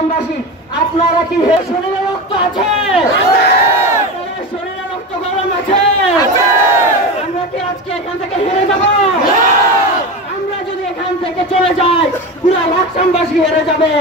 লাকসামবাসী, আপনারা কি হে শরীরে রক্ত আছে? শরীরে রক্ত গরম আছে? আমরা কি আজকে এখান থেকে হেরে যাব? আমরা যদি এখান থেকে চলে যাই, পুরা লাকসামবাসী হেরে যাবে।